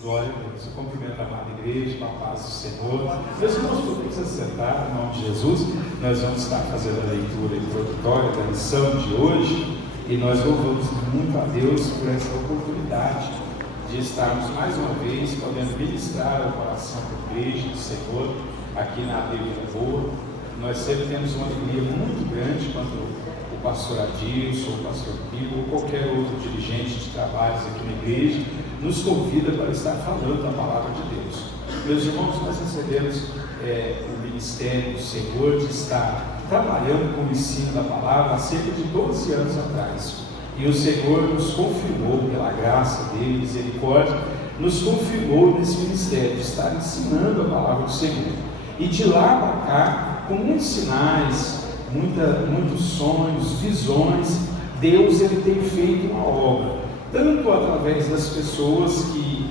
Glória a Deus. Eu cumprimento a amada igreja, com a paz do Senhor. Meus irmãos, podemos se sentar, em nome de Jesus. Nós vamos estar fazendo a leitura introdutória da lição de hoje e nós louvamos muito a Deus por essa oportunidade de estarmos mais uma vez podendo ministrar ao coração da igreja do Senhor aqui na Vida Boa. Nós sempre temos uma alegria muito grande quando o pastor Adilson, o pastor Pio ou qualquer outro dirigente de trabalhos aqui na igreja nos convida para estar falando a palavra de Deus. Meus irmãos, nós recebemos o ministério do Senhor de estar trabalhando com o ensino da palavra há cerca de 12 anos atrás. E o Senhor nos confirmou, pela graça dele, misericórdia, nos confirmou nesse ministério de estar ensinando a palavra do Senhor. E de lá para cá, com muitos sinais, muitos sonhos, visões, Deus ele tem feito uma obra, tanto através das pessoas que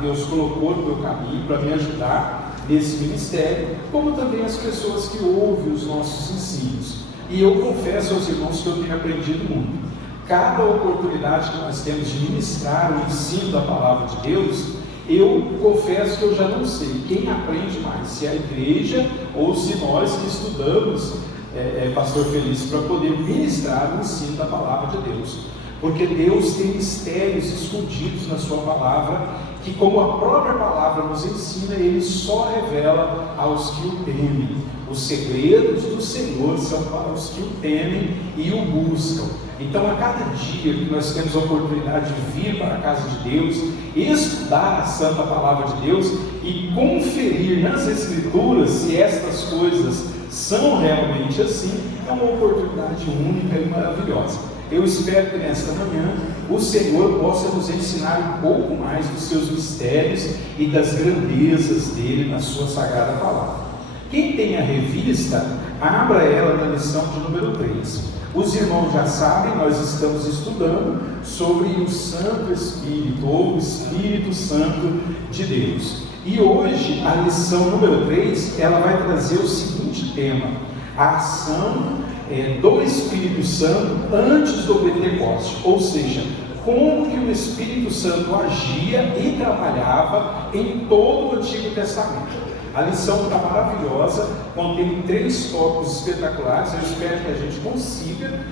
Deus colocou no meu caminho para me ajudar nesse ministério, como também as pessoas que ouvem os nossos ensinos. E eu confesso aos irmãos que eu tenho aprendido muito. Cada oportunidade que nós temos de ministrar o ensino da palavra de Deus, eu confesso que eu já não sei quem aprende mais, se é a igreja ou se nós que estudamos, pastor Feliz, para poder ministrar o ensino da palavra de Deus. Porque Deus tem mistérios escondidos na sua palavra, que como a própria palavra nos ensina, Ele só revela aos que o temem. Os segredos do Senhor são para os que o temem e o buscam. Então, a cada dia que nós temos a oportunidade de vir para a casa de Deus, estudar a santa palavra de Deus e conferir nas Escrituras se estas coisas são realmente assim, é uma oportunidade única e maravilhosa. Eu espero que nesta manhã o Senhor possa nos ensinar um pouco mais dos seus mistérios e das grandezas dele na sua sagrada palavra. Quem tem a revista, abra ela na lição de número 3. Os irmãos já sabem, nós estamos estudando sobre o Santo Espírito, ou o Espírito Santo de Deus. E hoje, a lição número 3, ela vai trazer o seguinte tema: a ação do Espírito Santo antes do Pentecoste, ou seja, como que o Espírito Santo agia e trabalhava em todo o Antigo Testamento. A lição está maravilhosa, contém 3 tópicos espetaculares. Eu espero que a gente consiga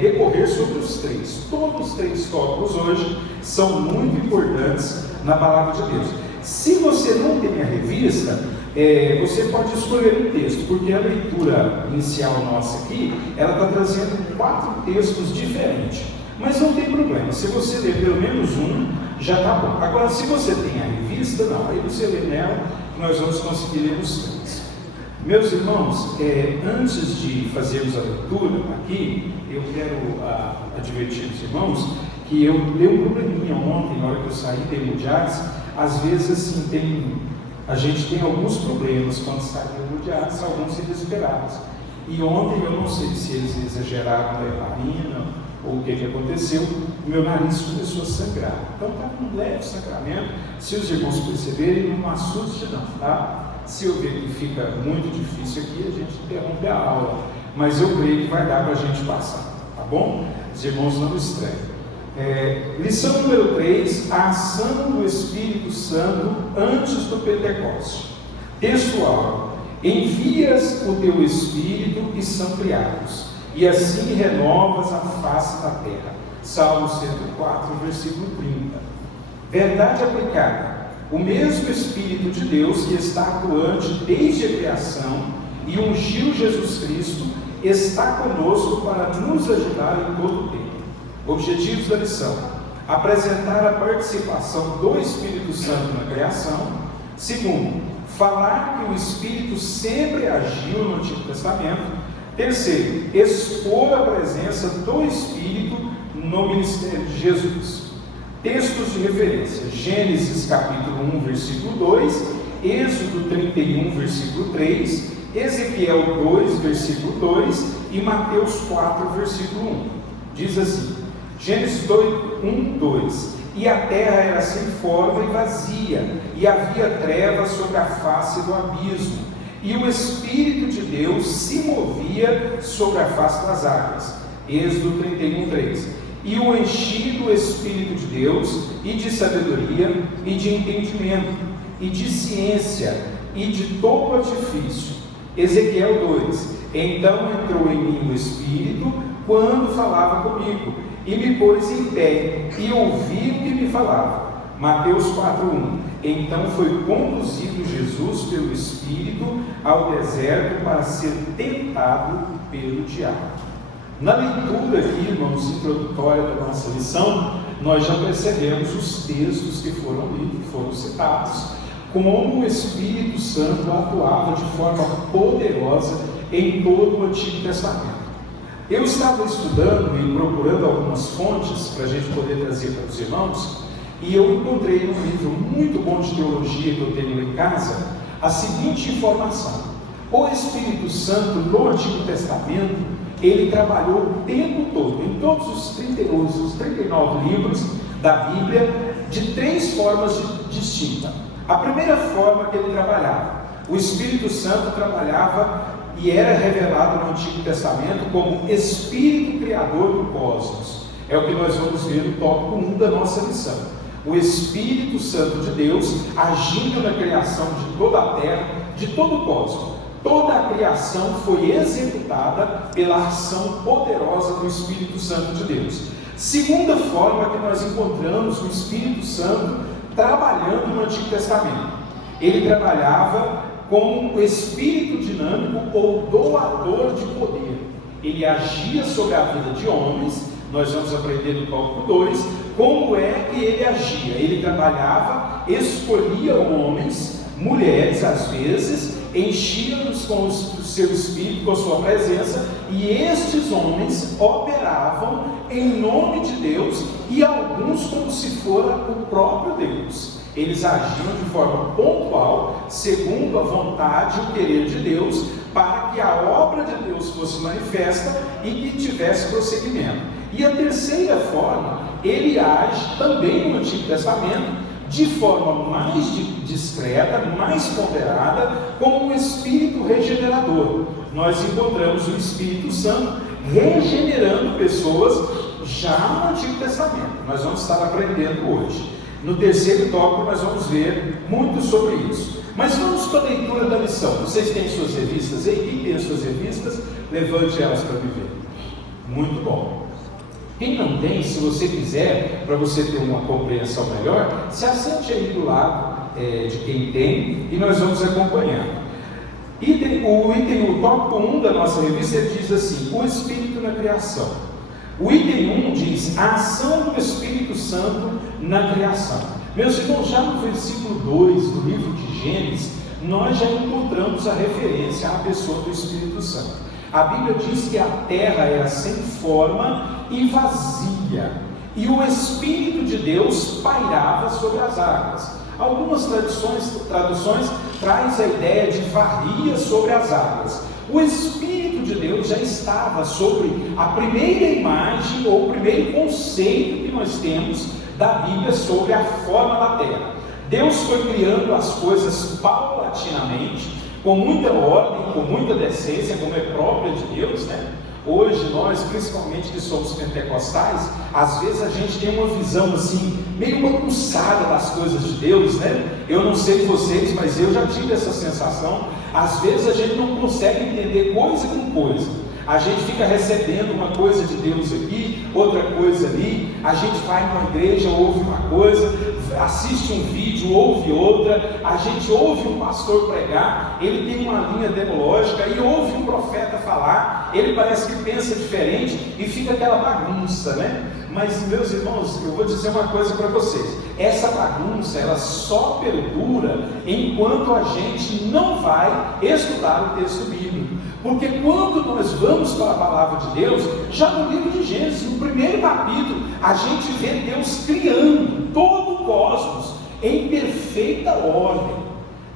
decorrer sobre os 3. Todos os 3 tópicos hoje são muito importantes na palavra de Deus. Se você não tem a revista, você pode escolher um texto, porque a leitura inicial nossa aqui, ela está trazendo 4 textos diferentes. Mas não tem problema, se você ler pelo menos um, já está bom. Agora, se você tem a revista, não, aí você lê nela, nós vamos conseguir ler os 3. Meus irmãos, antes de fazermos a leitura aqui, eu quero advertir os irmãos que eu dei um probleminha ontem, na hora que eu saí da Hemodiálise. Às vezes assim, a gente tem alguns problemas quando sai da Hemodiálise, alguns inesperados. E ontem, eu não sei se eles exageraram na heparina ou o que aconteceu, meu nariz começou a sangrar. Então está com um leve sangramento. Se os irmãos perceberem, não assuste não, tá? Se eu ver que fica muito difícil aqui, a gente interrompe a aula, mas eu creio que vai dar para a gente passar, tá bom? Os irmãos não estranham. Lição número 3, a ação do Espírito Santo antes do Pentecoste. Textual: envias o teu Espírito e são criados, e assim renovas a face da terra. Salmo 104, versículo 30. Verdade aplicada: o mesmo Espírito de Deus que está atuante desde a criação e ungiu Jesus Cristo está conosco para nos ajudar em todo o tempo. Objetivos da lição: apresentar a participação do Espírito Santo na criação. Segundo, falar que o Espírito sempre agiu no Antigo Testamento. Terceiro, expor a presença do Espírito no ministério de Jesus. Textos de referência: Gênesis capítulo 1, versículo 2, Êxodo 31, versículo 3, Ezequiel 2, versículo 2 e Mateus 4, versículo 1. Diz assim: Gênesis 1, 2: e a terra era sem forma e vazia, e havia trevas sobre a face do abismo, e o Espírito de Deus se movia sobre a face das águas. Êxodo 31, 3. e o enchi do Espírito de Deus, e de sabedoria, e de entendimento, e de ciência, e de todo artifício. Ezequiel 2. Então entrou em mim o Espírito, quando falava comigo, e me pôs em pé, e ouvi o que me falava. Mateus 4:1. Então foi conduzido Jesus pelo Espírito ao deserto para ser tentado pelo diabo. Na leitura aqui, irmãos, introdutória da nossa lição, nós já percebemos os textos que foram lidos, que foram citados, como o Espírito Santo atuava de forma poderosa em todo o Antigo Testamento. Eu estava estudando e procurando algumas fontes para a gente poder trazer para os irmãos, e eu encontrei num livro muito bom de teologia que eu tenho em casa, a seguinte informação: o Espírito Santo no Antigo Testamento, ele trabalhou o tempo todo, em todos os 39 livros da Bíblia, de 3 formas distintas. A primeira forma que ele trabalhava, o Espírito Santo trabalhava e era revelado no Antigo Testamento como Espírito Criador do Cosmos. É o que nós vamos ver no tópico 1 da nossa lição. O Espírito Santo de Deus agindo na criação de toda a terra, de todo o cosmos. Toda a criação foi executada pela ação poderosa do Espírito Santo de Deus. Segunda forma que nós encontramos o Espírito Santo trabalhando no Antigo Testamento. Ele trabalhava como espírito dinâmico ou doador de poder. Ele agia sobre a vida de homens. Nós vamos aprender no tópico 2 como é que ele agia. Ele trabalhava, escolhia homens, mulheres às vezes, enchia-nos com o seu espírito, com a sua presença, e estes homens operavam em nome de Deus, e alguns como se fora o próprio Deus. Eles agiam de forma pontual, segundo a vontade e o querer de Deus, para que a obra de Deus fosse manifesta e que tivesse prosseguimento. E a terceira forma, ele age também no Antigo Testamento, de forma mais discreta, mais ponderada, como o Espírito regenerador. Nós encontramos o Espírito Santo regenerando pessoas já no Antigo Testamento. Nós vamos estar aprendendo hoje. No terceiro tópico nós vamos ver muito sobre isso. Mas vamos para a leitura da lição. Vocês têm suas revistas aí? Quem tem as suas revistas? Levante elas para me ver. Muito bom. Quem não tem, se você quiser, para você ter uma compreensão melhor, se assente aí do lado de quem tem, e nós vamos acompanhar. O tópico 1 da nossa revista diz assim: o Espírito na criação. O item 1 diz: a ação do Espírito Santo na criação. Meus irmãos, já no versículo 2 do livro de Gênesis, nós já encontramos a referência à pessoa do Espírito Santo. A Bíblia diz que a terra era sem forma e vazia, e o Espírito de Deus pairava sobre as águas. Algumas traduções traz a ideia de varria sobre as águas. O Espírito de Deus já estava sobre a primeira imagem ou o primeiro conceito que nós temos da Bíblia sobre a forma da terra. Deus foi criando as coisas paulatinamente, com muita ordem, com muita decência, como é própria de Deus, né? Hoje nós, principalmente que somos pentecostais, às vezes a gente tem uma visão assim, meio bagunçada das coisas de Deus, né? Eu não sei vocês, mas eu já tive essa sensação. Às vezes a gente não consegue entender coisa com coisa. A gente fica recebendo uma coisa de Deus aqui, outra coisa ali. A gente vai numa igreja, ouve uma coisa, assiste um vídeo, ouve outra. A gente ouve um pastor pregar, ele tem uma linha teológica, e ouve um profeta falar, ele parece que pensa diferente e fica aquela bagunça, né? Mas, meus irmãos, eu vou dizer uma coisa para vocês: essa bagunça, ela só perdura enquanto a gente não vai estudar o texto bíblico. Porque quando nós vamos para a palavra de Deus, já no livro de Gênesis, no primeiro capítulo, a gente vê Deus criando todo o cosmos em perfeita ordem.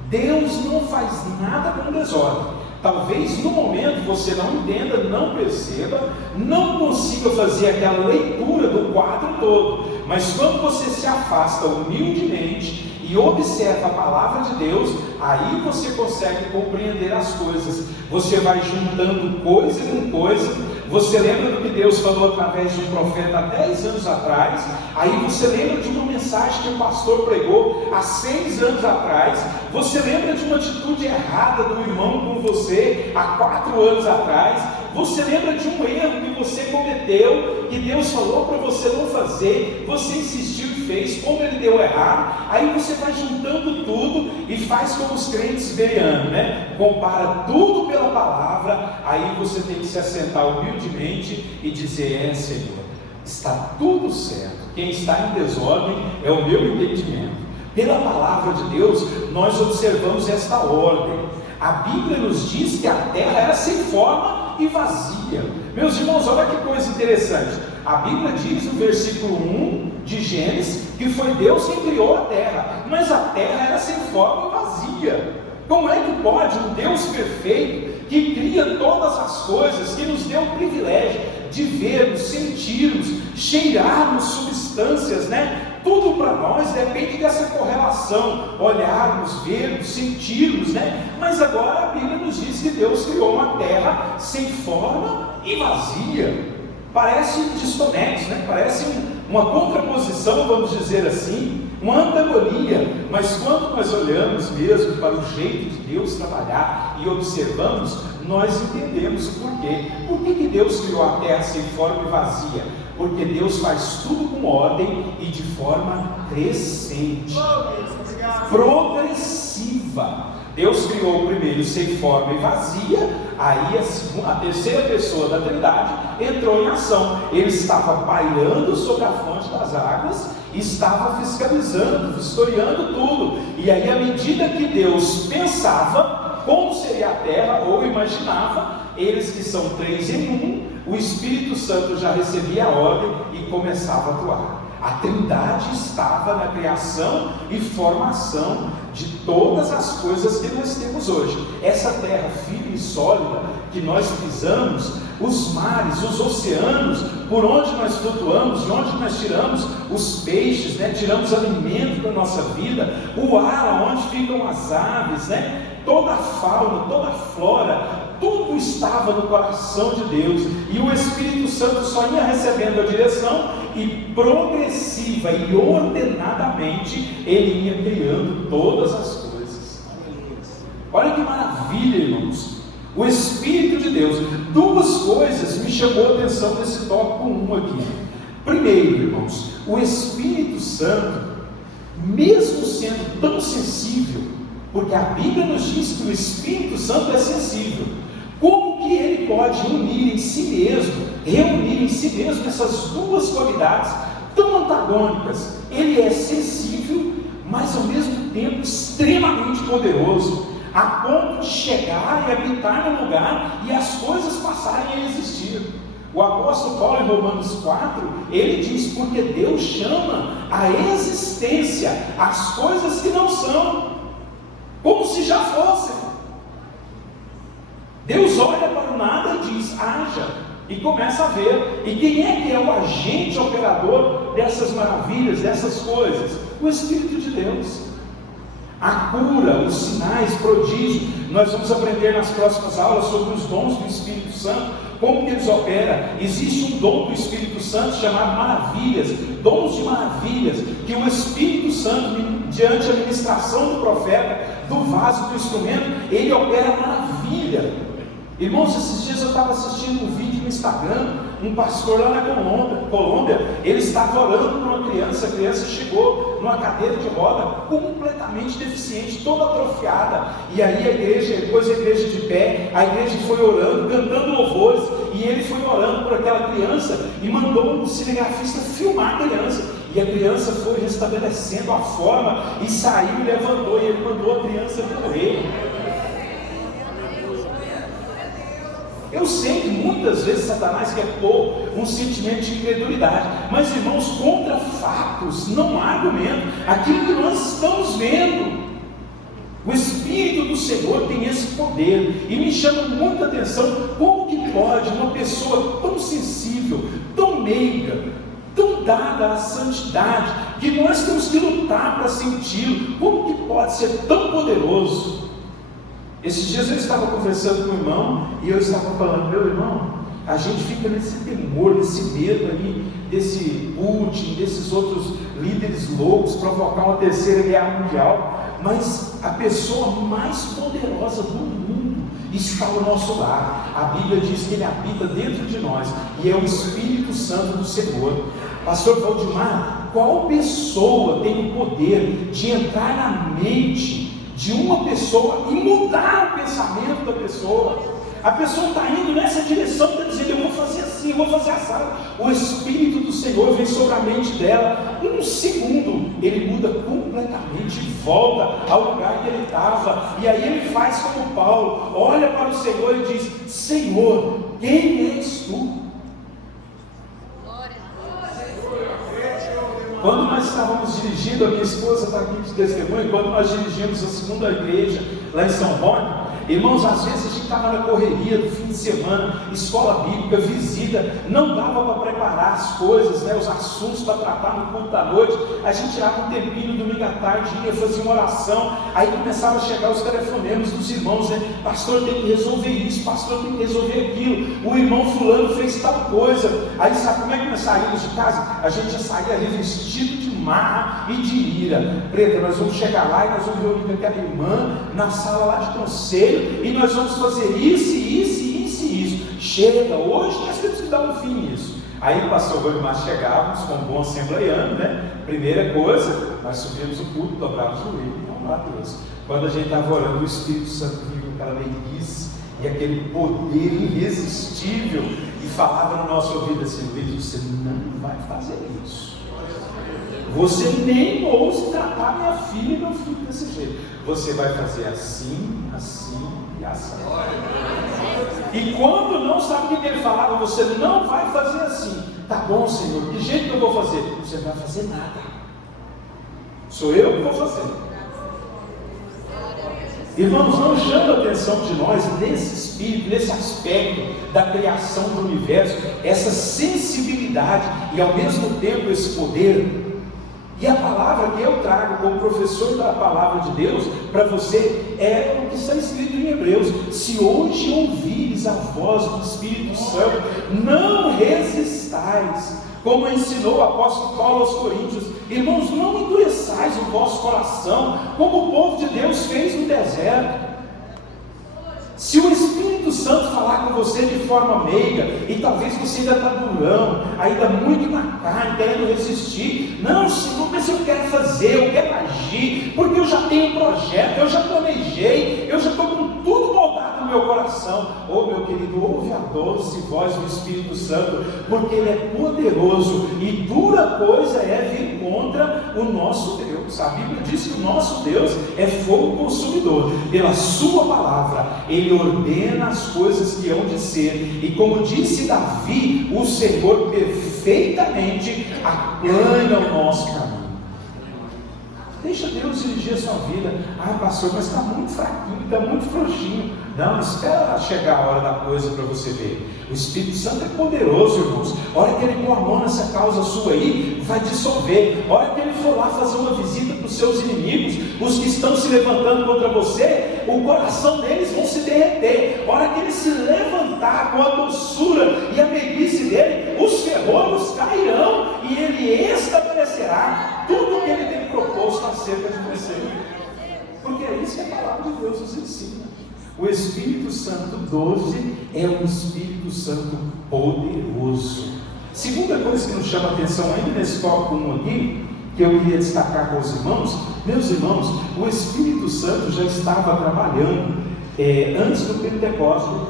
Deus não faz nada com desordem. Talvez no momento você não entenda, não perceba, não consiga fazer aquela leitura do quadro todo, mas quando você se afasta humildemente e observa a palavra de Deus, aí você consegue compreender as coisas. Você vai juntando coisa com coisa, Você lembra do que Deus falou através de um profeta há 10 anos atrás? Aí você lembra de uma mensagem que o pastor pregou há 6 anos atrás? Você lembra de uma atitude errada do irmão com você há 4 anos atrás? Você lembra de um erro que você cometeu, que Deus falou para você não fazer, você insistiu e fez, como ele deu errado? Aí você vai juntando tudo e faz como os crentes bereanos, né? Compara tudo pela palavra, aí você tem que se assentar humildemente e dizer: Senhor, está tudo certo, quem está em desordem é o meu entendimento. Pela palavra de Deus, nós observamos esta ordem. A Bíblia nos diz que a terra era sem forma e vazia. Meus irmãos, olha que coisa interessante. A Bíblia diz no versículo 1 de Gênesis que foi Deus quem criou a terra, mas a terra era sem forma e vazia. Como é que pode um Deus perfeito, que cria todas as coisas, que nos deu o privilégio de vermos, sentirmos, cheirarmos substâncias, né? Tudo para nós depende dessa correlação, olharmos, vermos, sentirmos, né? Mas agora a Bíblia nos diz que Deus criou uma terra sem forma e vazia. Parece desconexo, né? Parece uma contraposição, vamos dizer assim, uma antagonia. Mas quando nós olhamos mesmo para o jeito de Deus trabalhar e observamos, nós entendemos o porquê. Por que Deus criou a terra sem forma e vazia? Porque Deus faz tudo com ordem e de forma crescente, progressiva. Deus criou primeiro sem forma e vazia, aí a terceira pessoa da Trindade entrou em ação. Ele estava pairando sobre a fonte das águas, estava fiscalizando, vistoriando tudo. E aí, à medida que Deus pensava como seria a terra, ou imaginava, eles que são 3 em 1, o Espírito Santo já recebia a ordem e começava a atuar. A Trindade estava na criação e formação de todas as coisas que nós temos hoje. Essa terra firme e sólida que nós pisamos, os mares, os oceanos, por onde nós flutuamos, de onde nós tiramos os peixes, né? Tiramos alimento para a nossa vida, o ar onde ficam as aves, né? Toda a fauna, toda a flora, tudo estava no coração de Deus, e o Espírito Santo só ia recebendo a direção, e progressiva e ordenadamente ele ia criando todas as coisas. Olha que maravilha, irmãos. O Espírito de Deus, 2 coisas me chamou a atenção nesse tópico 1 aqui. Primeiro, irmãos, o Espírito Santo, mesmo sendo tão sensível, porque a Bíblia nos diz que o Espírito Santo é sensível, como que ele pode unir em si mesmo, reunir em si mesmo essas 2 qualidades tão antagônicas? Ele é sensível, mas ao mesmo tempo extremamente poderoso, a ponto de chegar e habitar no lugar e as coisas passarem a existir. O apóstolo Paulo, em Romanos 4, ele diz: porque Deus chama a existência as coisas que não são, como se já fossem. Deus olha para o nada e diz: haja, e começa a ver. E quem é que é o agente operador dessas maravilhas, dessas coisas? O Espírito de Deus. A cura, os sinais, prodígios, nós vamos aprender nas próximas aulas sobre os dons do Espírito Santo, como que eles operam. Existe um dom do Espírito Santo chamado maravilhas, dons de maravilhas, que o Espírito Santo, diante da ministração do profeta, do vaso, do instrumento, ele opera maravilha. Irmãos, esses dias eu estava assistindo um vídeo no Instagram, um pastor lá na Colômbia, ele estava orando por uma criança, a criança chegou numa cadeira de roda, completamente deficiente, toda atrofiada, e aí a igreja, depois a igreja de pé, a igreja foi orando, cantando louvores, e ele foi orando por aquela criança, e mandou um cinegrafista filmar a criança, e a criança foi restabelecendo a forma, e saiu e levantou, e ele mandou a criança correr. Eu sei que muitas vezes Satanás quer pôr um sentimento de incredulidade, mas irmãos, contra fatos não há argumento. Aquilo que nós estamos vendo, o Espírito do Senhor tem esse poder, e me chama muita atenção como que pode uma pessoa tão sensível, tão meiga, tão dada à santidade, que nós temos que lutar para senti-lo, como que pode ser tão poderoso? Esses dias eu estava conversando com o irmão, e eu estava falando: meu irmão, a gente fica nesse temor, nesse medo aí, desse Putin, desses outros líderes loucos, provocar uma terceira guerra mundial. Mas a pessoa mais poderosa do mundo está ao nosso lar. A Bíblia diz que Ele habita dentro de nós, e é o Espírito Santo do Senhor. Pastor Valdimar, qual pessoa tem o poder de entrar na mente de uma pessoa e mudar o pensamento da pessoa? A pessoa está indo nessa direção, está dizendo, eu vou fazer assim, eu vou fazer assado. O Espírito do Senhor vem sobre a mente dela, em um segundo, ele muda completamente e volta ao lugar que ele estava. E aí ele faz como Paulo, olha para o Senhor e diz, Senhor, quem és tu? Quando nós estávamos dirigindo, a minha esposa está aqui de testemunho, quando nós dirigimos a segunda igreja lá em São Paulo, irmãos, às vezes a gente estava na correria do fim de semana, escola bíblica, visita, não dava para preparar as coisas, os assuntos para tratar no culto da noite. A gente tirava um tempinho, domingo à tarde, ia fazer uma oração, aí começava a chegar os telefonemas dos irmãos, pastor, tem que resolver isso, pastor, tem que resolver aquilo, o irmão fulano fez tal coisa. Aí sabe como é que nós saímos de casa? A gente já saía revestido de marra e de ira. Preta, nós vamos chegar lá e nós vamos reunir com aquela irmã na sala lá de conselho, e nós vamos fazer isso. Chega, hoje nós temos que dar um fim nisso. Aí o pastor Valdimar chegávamos com um bom assembleiano, primeira coisa, nós subíamos o culto, dobrávamos o joelho, então lá Deus. Quando a gente estava orando, o Espírito Santo vinha com aquela leiguice e aquele poder irresistível e falava no nosso ouvido assim, Luiz, você não vai fazer isso. Você nem ouse tratar minha filha e meu filho desse jeito. Você vai fazer assim, assim e assim. E quando não sabe o que ele falava, você não vai fazer assim. Tá bom, Senhor, que jeito que eu vou fazer? Você não vai fazer nada. Sou eu que vou fazer. Irmãos, não chama a atenção de nós nesse espírito, nesse aspecto da criação do universo, essa sensibilidade e ao mesmo tempo esse poder. E a palavra que eu trago como professor da palavra de Deus para você é o que está escrito em Hebreus: se hoje ouvires a voz do Espírito Santo, não resistais, como ensinou o apóstolo Paulo aos Coríntios. Irmãos, não endureçais o vosso coração, como o povo de Deus fez no deserto. Se o Espírito Santo falar com você de forma meiga, e talvez você ainda está durão, ainda muito na carne, querendo resistir, não, Senhor, mas eu quero fazer, eu quero agir, porque eu já tenho um projeto, eu já planejei, eu já estou com tudo moldado no meu coração. Oh, meu querido, ouve a doce voz do Espírito Santo, porque Ele é poderoso, e dura coisa é vir contra o nosso Deus. A Bíblia diz que o nosso Deus é fogo consumidor. Pela sua palavra, Ele ordena as coisas que hão de ser, e como disse Davi, o Senhor perfeitamente aplana o nosso caminho. Deixa Deus dirigir a sua vida. Ah, pastor, mas está muito fraquinho, está muito frouxinho. Não, espera chegar a hora da coisa para você ver. O Espírito Santo é poderoso, irmãos. A hora que Ele pôr a mão nessa causa sua aí, vai dissolver. A hora que Ele for lá fazer uma visita para os seus inimigos, os que estão se levantando contra você, o coração deles vão se derreter. A hora que Ele se levantar com a doçura e a meiguice dele, os ferrolhos cairão e Ele estabelecerá tudo o que Ele tem proposto acerca de você. Porque é isso que a palavra de Deus nos ensina. O Espírito Santo 12 é um Espírito Santo poderoso. Segunda coisa que nos chama a atenção ainda nesse tópico 1 aqui, que eu queria destacar com os irmãos, meus irmãos, o Espírito Santo já estava trabalhando antes do Pentecostes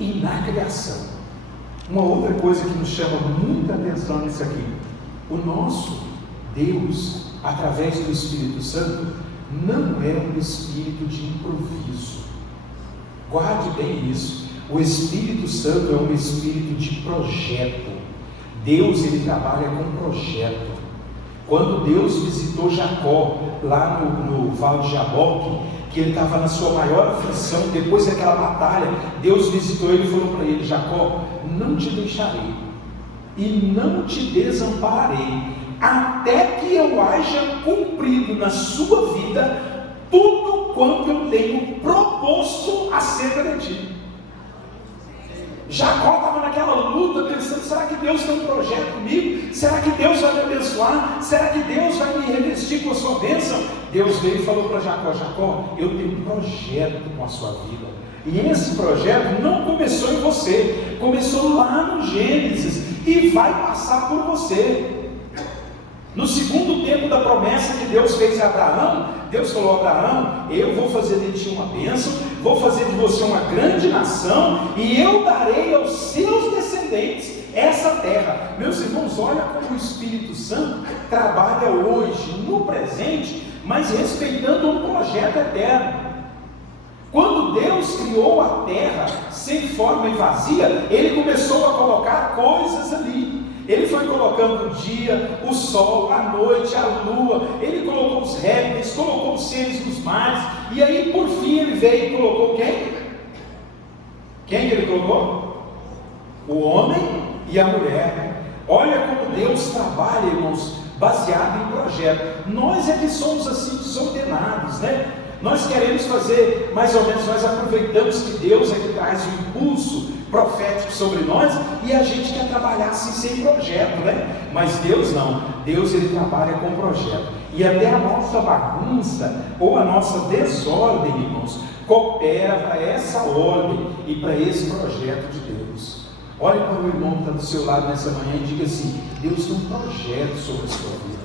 e na criação. Uma outra coisa que nos chama muita atenção nisso aqui: o nosso Deus, através do Espírito Santo, não é um espírito de improviso. Guarde bem isso. O Espírito Santo é um espírito de projeto. Deus, Ele trabalha com projeto. Quando Deus visitou Jacó lá no Vale de Jaboque, que ele estava na sua maior aflição, depois daquela batalha, Deus visitou ele e falou para ele: Jacó, não te deixarei e não te desampararei, até que eu haja cumprido na sua vida tudo quanto eu tenho proposto acerca de ti. Jacó estava naquela luta, pensando: será que Deus tem um projeto comigo? Será que Deus vai me abençoar? Será que Deus vai me revestir com a sua bênção? Deus veio e falou para Jacó: Jacó, eu tenho um projeto com a sua vida. E esse projeto não começou em você, começou lá no Gênesis e vai passar por você. No segundo tempo da promessa que Deus fez a Abraão, Deus falou: Abraão, eu vou fazer de ti uma bênção, vou fazer de você uma grande nação, e eu darei aos seus descendentes essa terra. Meus irmãos, olha como o Espírito Santo trabalha hoje, no presente, mas respeitando um projeto eterno. Quando Deus criou a terra sem forma e vazia, Ele começou a colocar coisas ali. Ele foi colocando o dia, o sol, a noite, a lua. Ele colocou os répteis, colocou os seres dos mares. E aí, por fim, Ele veio e colocou quem? Quem que Ele colocou? O homem e a mulher. Olha como Deus trabalha, irmãos, baseado em projeto. Nós é que somos assim desordenados, né? Nós queremos fazer, mais ou menos, nós aproveitamos que Deus é que traz o impulso profético sobre nós, e a gente quer trabalhar assim sem projeto, né? Mas Deus não. Deus, Ele trabalha com projeto. E até a nossa bagunça ou a nossa desordem, irmãos, coopera para essa ordem e para esse projeto de Deus. Olhe para o irmão que está do seu lado nessa manhã e diga assim: Deus tem um projeto sobre a sua vida.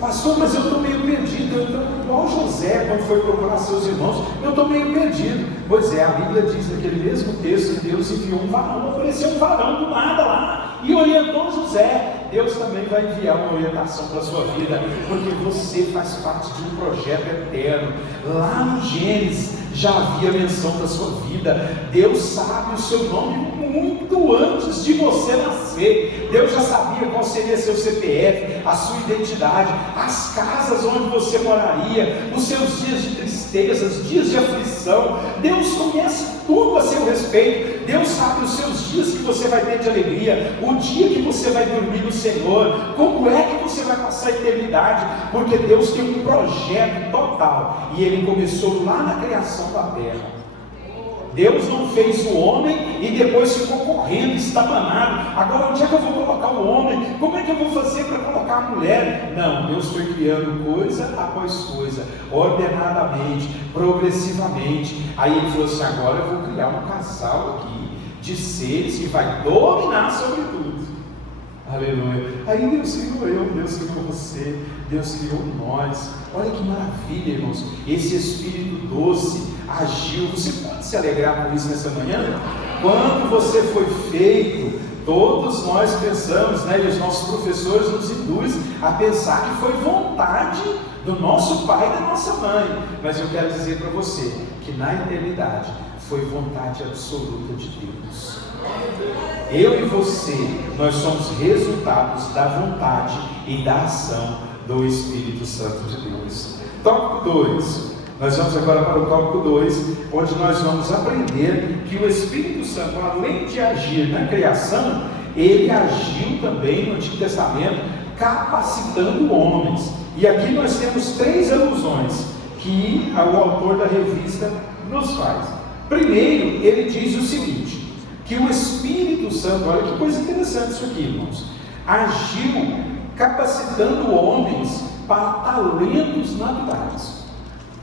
Pastor, mas eu estou meio perdido. Eu estou igual José quando foi procurar seus irmãos. Eu estou meio perdido. Pois é, a Bíblia diz naquele mesmo texto que Deus enviou um varão. Apareceu um varão do nada lá e orientou José. Deus também vai enviar uma orientação para a sua vida, porque você faz parte de um projeto eterno. Lá no Gênesis já havia menção da sua vida. Deus sabe o seu nome muito antes de você nascer. Deus já sabia qual seria seu CPF, a sua identidade, as casas onde você moraria, os seus dias de tristeza, os dias de aflição. Deus conhece tudo a seu respeito. Deus sabe os seus dias que você vai ter de alegria, o dia que você vai dormir no Senhor, como é que você vai passar a eternidade, porque Deus tem um projeto total, e Ele começou lá na criação da terra. Deus não fez o homem e depois ficou correndo, estabanado. Agora, onde é que eu vou colocar o homem? Como é que eu vou fazer para colocar a mulher? Não, Deus foi criando coisa após coisa, ordenadamente, progressivamente. Aí Ele falou assim: agora eu vou criar um casal aqui de seres que vai dominar sobre tudo. Aleluia. Aí Deus criou eu, Deus criou você, Deus criou nós. Olha que maravilha, irmãos. Esse Espírito doce agiu. Você pode se alegrar com isso nessa manhã? Quando você foi feito, todos nós pensamos, né? E os nossos professores nos induzem a pensar que foi vontade do nosso pai e da nossa mãe. Mas eu quero dizer para você que na eternidade foi vontade absoluta de Deus. Eu e você, nós somos resultados da vontade e da ação do Espírito Santo de Deus. Tópico 2. Nós vamos agora para o tópico 2, onde nós vamos aprender que o Espírito Santo, além de agir na criação, ele agiu também no Antigo Testamento, capacitando homens. E aqui nós temos 3 alusões que o autor da revista nos faz. Primeiro, ele diz o seguinte: que o Espírito Santo, olha que coisa interessante isso aqui, irmãos, agiu capacitando homens para talentos naturais.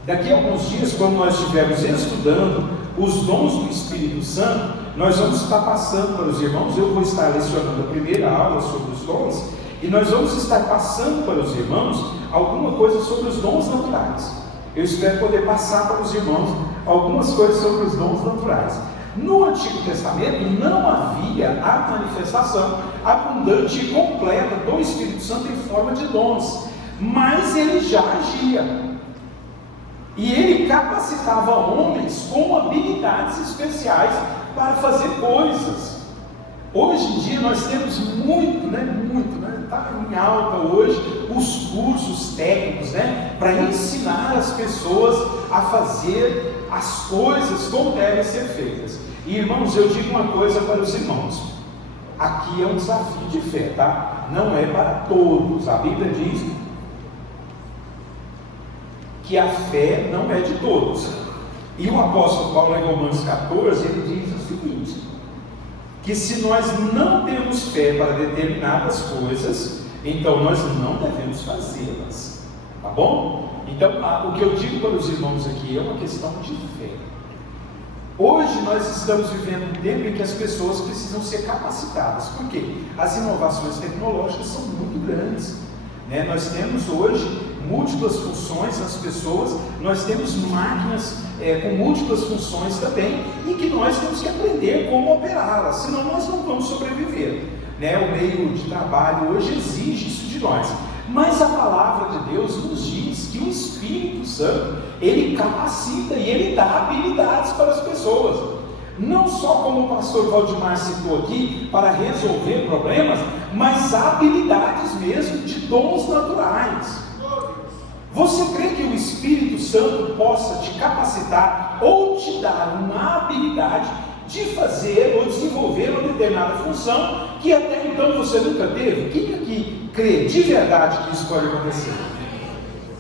Daqui a alguns dias, quando nós estivermos estudando os dons do Espírito Santo, nós vamos estar passando para os irmãos. Eu vou estar lecionando a primeira aula sobre os dons, e nós vamos estar passando para os irmãos alguma coisa sobre os dons naturais. Eu espero poder passar para os irmãos algumas coisas sobre os dons naturais. No Antigo Testamento não havia a manifestação abundante e completa do Espírito Santo em forma de dons, mas ele já agia, e ele capacitava homens com habilidades especiais para fazer coisas. Hoje em dia nós temos muito, está em alta hoje os cursos técnicos, para ensinar as pessoas a fazer as coisas como devem ser feitas. E irmãos, eu digo uma coisa para os irmãos: aqui é um desafio de fé, tá? Não é para todos. A Bíblia diz que a fé não é de todos. E o apóstolo Paulo, em Romanos 14, ele diz o seguinte: que se nós não temos fé para determinadas coisas, então nós não devemos fazê-las. Tá bom? Então, o que eu digo para os irmãos aqui é uma questão de fé. Hoje nós estamos vivendo um tempo em que as pessoas precisam ser capacitadas. Por quê? As inovações tecnológicas são muito grandes, né? Nós temos hoje múltiplas funções nas pessoas, nós temos máquinas com múltiplas funções também, e que nós temos que aprender como operá-las, senão nós não vamos sobreviver, né? O meio de trabalho hoje exige isso de nós. Mas a palavra de Deus nos diz que o Espírito Santo, ele capacita e ele dá habilidades para as pessoas, não só como o pastor Valdemar citou aqui, para resolver problemas, mas habilidades mesmo de dons naturais. Você crê que o Espírito Santo possa te capacitar ou te dar uma habilidade de fazer ou desenvolver uma determinada função que até então você nunca teve? Quem aqui crê de verdade que isso pode acontecer?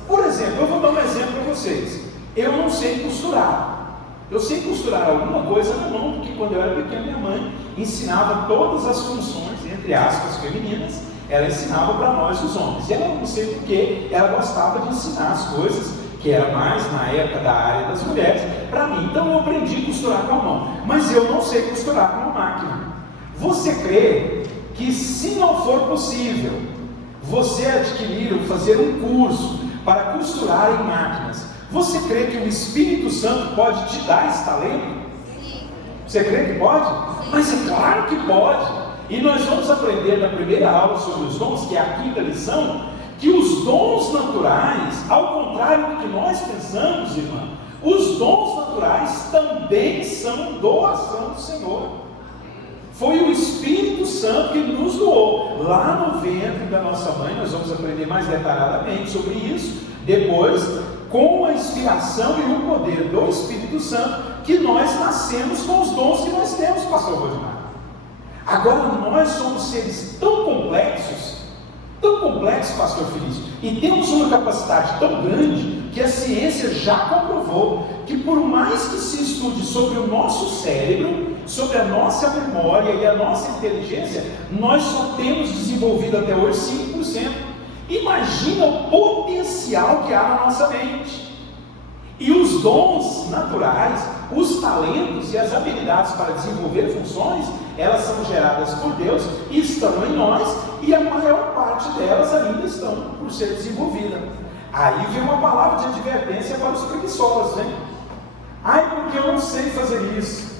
Por exemplo, eu vou dar um exemplo para vocês. Eu não sei costurar. Eu sei costurar alguma coisa na mão, porque quando eu era pequeno, minha mãe ensinava todas as funções, entre aspas, femininas, ela ensinava para nós, os homens. E ela, não sei porquê, ela gostava de ensinar as coisas, que era mais na época da área das mulheres, para mim. Então eu aprendi a costurar com a mão, mas eu não sei costurar com uma máquina. Você crê que, se não for possível você adquirir ou fazer um curso para costurar em máquinas, você crê que o Espírito Santo pode te dar esse talento? Você crê que pode? Mas é claro que pode. E nós vamos aprender na primeira aula sobre os dons, que é a quinta lição, que os dons naturais, ao contrário do que nós pensamos, irmã, os dons naturais também são doação do Senhor. Foi o Espírito Santo que nos doou lá no ventre da nossa mãe. Nós vamos aprender mais detalhadamente sobre isso depois, com a inspiração e o poder do Espírito Santo, que nós nascemos com os dons que nós temos, pastor Valdemar. Agora, nós somos seres tão complexos, pastor Felício, e temos uma capacidade tão grande, que a ciência já comprovou, que por mais que se estude sobre o nosso cérebro, sobre a nossa memória e a nossa inteligência, nós só temos desenvolvido até hoje 5%. Imagina o potencial que há na nossa mente. E os dons naturais, os talentos e as habilidades para desenvolver funções, elas são geradas por Deus, estão em nós, e a maior parte delas ainda estão por ser desenvolvida. Aí vem uma palavra de advertência para os preguiçosos, né? Ai, porque eu não sei fazer isso.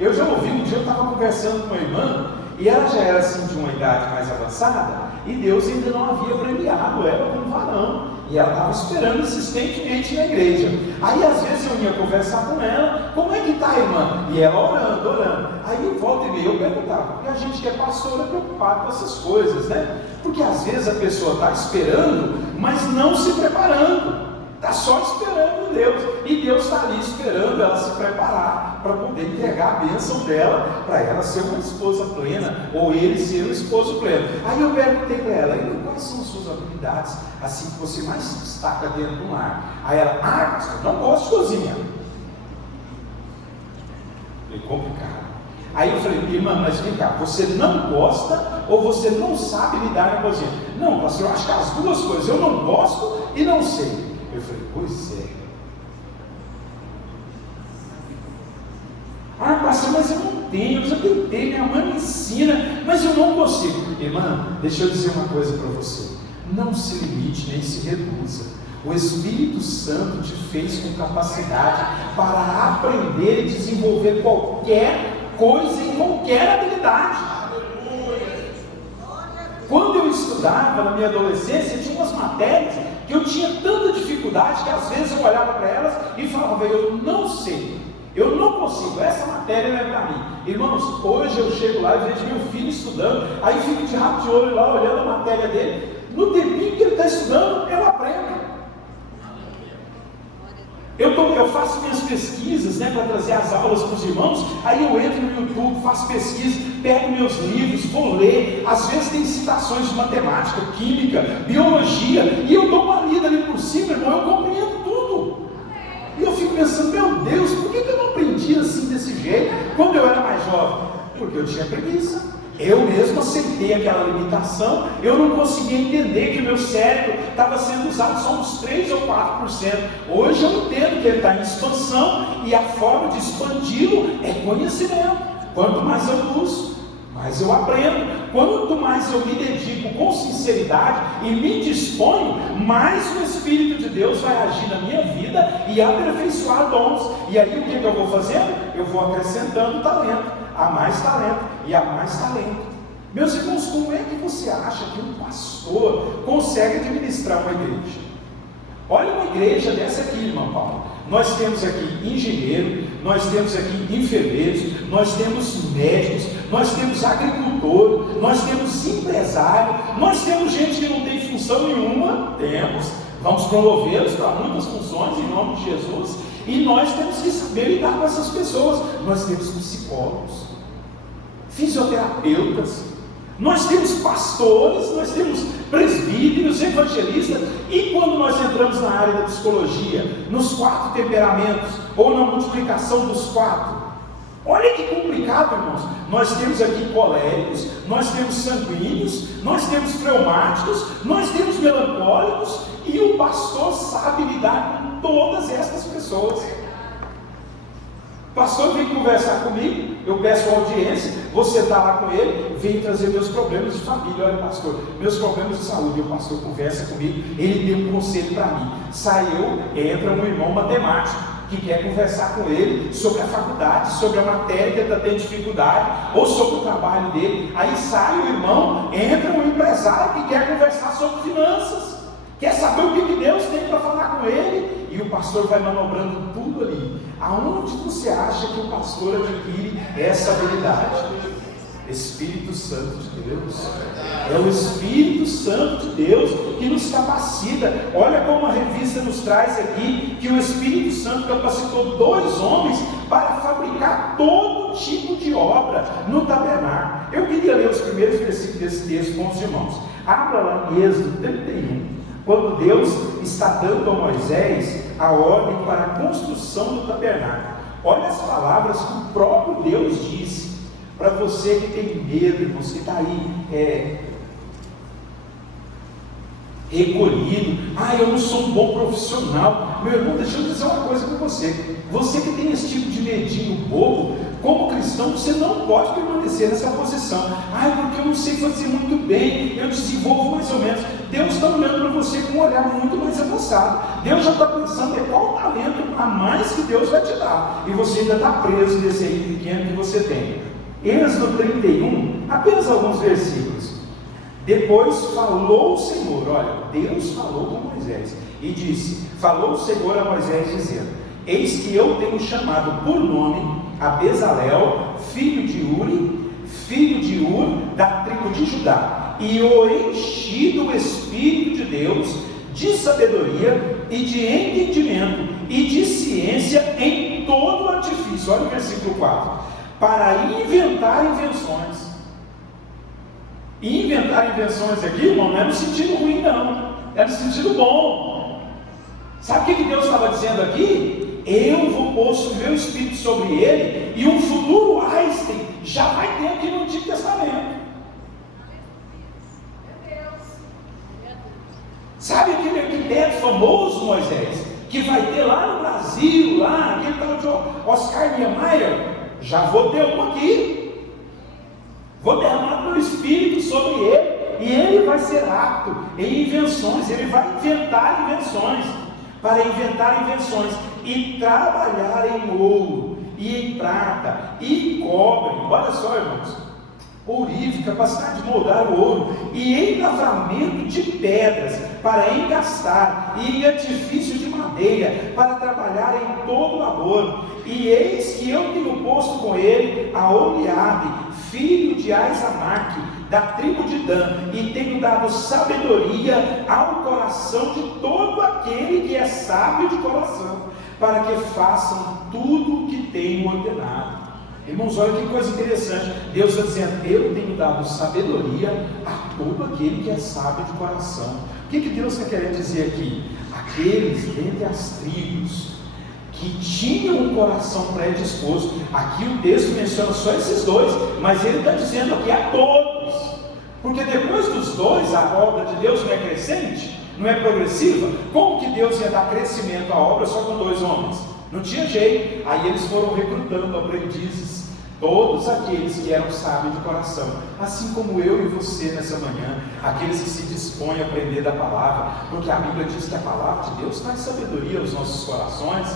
Eu já ouvi, um dia eu estava conversando com uma irmã, e ela já era assim de uma idade mais avançada, e Deus ainda não havia premiado ela como varão, e ela estava esperando insistentemente na igreja. Aí às vezes eu ia conversar com ela: como é que está, irmã? E ela orando. Aí eu volta e meia eu perguntava, porque a gente que é pastor é preocupado com essas coisas, né? Porque às vezes a pessoa está esperando, mas não se preparando, está só esperando Deus, e Deus está ali esperando ela se preparar para poder entregar a bênção dela, para ela ser uma esposa plena, ou ele ser um esposo pleno. Aí eu perguntei para ela: quais são as suas habilidades, assim, que você mais se destaca dentro do lar? Aí ela: pastor, não gosto de cozinhar. É complicado. Aí eu falei: irmã, mas vem cá, você não gosta ou você não sabe lidar na cozinha? Não, pastor, eu acho que as duas coisas, eu não gosto e não sei. Eu falei: pois é. Pastor, mas eu não tenho, eu já tentei, minha mãe me ensina, mas eu não consigo. Irmã, deixa eu dizer uma coisa para você: não se limite nem se reduza. O Espírito Santo te fez com capacidade para aprender e desenvolver qualquer coisa em qualquer habilidade. Quando eu estudava na minha adolescência, tinha umas matérias que eu tinha tanta dificuldade que às vezes eu olhava para elas e falava: eu não sei, eu não consigo, essa matéria não é para mim. Irmãos, hoje eu chego lá e vejo meu filho estudando, aí fico de rabo de olho lá olhando a matéria dele. No tempinho que ele está estudando, eu aprendo. Eu faço minhas pesquisas, né, para trazer as aulas para os irmãos. Aí eu entro no YouTube, faço pesquisa, pego meus livros, vou ler. Às vezes tem citações de matemática, química, biologia, e eu dou uma lida ali por cima, irmão, eu compreendo tudo. E eu fico fico pensando, meu Deus, por que eu não aprendi assim desse jeito quando eu era mais jovem? Porque eu tinha preguiça. Eu mesmo aceitei aquela limitação, eu não conseguia entender que o meu cérebro estava sendo usado só uns 3 ou 4%. Hoje eu entendo que ele está em expansão e a forma de expandi-lo é conhecimento. Quanto mais eu uso, mais eu aprendo. Quanto mais eu me dedico com sinceridade e me disponho, mais o Espírito de Deus vai agir na minha vida e aperfeiçoar dons. E aí o que eu vou fazendo? Eu vou acrescentando talento. Há mais talento e há mais talento. Meus irmãos, como é que você acha que um pastor consegue administrar uma igreja? Olha uma igreja dessa aqui, irmão Paulo. Nós temos aqui engenheiro, nós temos aqui enfermeiros, nós temos médicos, nós temos agricultor, nós temos empresário, nós temos gente que não tem função nenhuma, vamos promovê-los para muitas funções em nome de Jesus. E nós temos que saber lidar com essas pessoas. Nós temos psicólogos, fisioterapeutas, nós temos pastores, nós temos presbíteros, evangelistas. E quando nós entramos na área da psicologia, nos 4 temperamentos, ou na multiplicação dos 4, olha que complicado, irmãos. Nós temos aqui coléricos, nós temos sanguíneos, nós temos fleumáticos, nós temos melancólicos, e o pastor sabe lidar com todas estas pessoas. O pastor vem conversar comigo, eu peço audiência, você está lá com ele, vem trazer meus problemas de família. Olha, pastor, meus problemas de saúde. O pastor conversa comigo, ele deu um conselho para mim. Entra um irmão matemático que quer conversar com ele sobre a faculdade, sobre a matéria que ele está tendo dificuldade, ou sobre o trabalho dele. Aí sai o irmão, entra um empresário que quer conversar sobre finanças, quer saber o que Deus tem para falar com ele, e o pastor vai manobrando tudo ali. Aonde você acha que o pastor adquire essa habilidade? Espírito Santo de Deus. É o Espírito Santo de Deus que nos capacita. Olha como a revista nos traz aqui, que o Espírito Santo capacitou 2 homens para fabricar todo tipo de obra no tabernáculo. Eu queria ler os primeiros versículos desse texto com os irmãos. Abra lá em Êxodo 31, quando Deus está dando a Moisés a ordem para a construção do tabernáculo. Olha as palavras que o próprio Deus disse. Para você que tem medo, irmãos, que está aí recolhido, eu não sou um bom profissional. Meu irmão, deixa eu dizer uma coisa para você. Você que tem esse tipo de medinho bobo, como cristão, você não pode permanecer nessa posição. Porque eu não sei fazer muito bem, eu desenvolvo mais ou menos. Deus está olhando para você com um olhar muito mais avançado. Deus já está pensando em qual talento a mais que Deus vai te dar, e você ainda está preso nesse aí pequeno que você tem. Êxodo 31, apenas alguns versículos. Depois falou o Senhor, olha, Deus falou com Moisés e disse: falou o Senhor a Moisés dizendo: eis que eu tenho chamado por nome a Bezalel, filho de Uri, filho de Ur, da tribo de Judá, e o enchi do Espírito de Deus, de sabedoria e de entendimento e de ciência em todo o artifício. Olha o versículo 4. Para inventar invenções. E inventar invenções aqui, irmão, não é no sentido ruim, não, é no sentido bom. Sabe o que Deus estava dizendo aqui? Eu vou pôr o meu Espírito sobre ele, e um futuro Einstein já vai ter aqui no Antigo Testamento. Sabe aquele arquiteto famoso, Moisés, que vai ter lá no Brasil, lá, aquele tal de Oscar Niemeyer? Já vou ter um aqui, vou derramar meu Espírito sobre ele, e ele vai ser apto em invenções, ele vai inventar invenções, para inventar invenções, e trabalhar em ouro, e em prata, e em cobre. Olha só, irmãos, ourive, capacidade de moldar o ouro, e engavamento de pedras, para engastar, e em artifício de madeira, para trabalhar em todo labor. E eis que eu tenho posto com ele a Oliabe, filho de Aizamaque, da tribo de Dan, e tenho dado sabedoria ao coração de todo aquele que é sábio de coração, para que façam tudo o que tenho ordenado. Irmãos, olha que coisa interessante. Deus está dizendo: eu tenho dado sabedoria a todo aquele que é sábio de coração. O que Deus está querendo dizer aqui? Aqueles dentre as tribos que tinham um coração predisposto. Aqui o texto menciona só esses dois, mas ele está dizendo aqui a todos, porque depois dos dois a obra de Deus não é crescente, não é progressiva. Como que Deus ia dar crescimento à obra só com 2 homens? Não tinha jeito. Aí eles foram recrutando aprendizes, todos aqueles que eram sábios de coração, assim como eu e você nessa manhã, aqueles que se dispõem a aprender da palavra, porque a Bíblia diz que a palavra de Deus traz sabedoria aos nossos corações,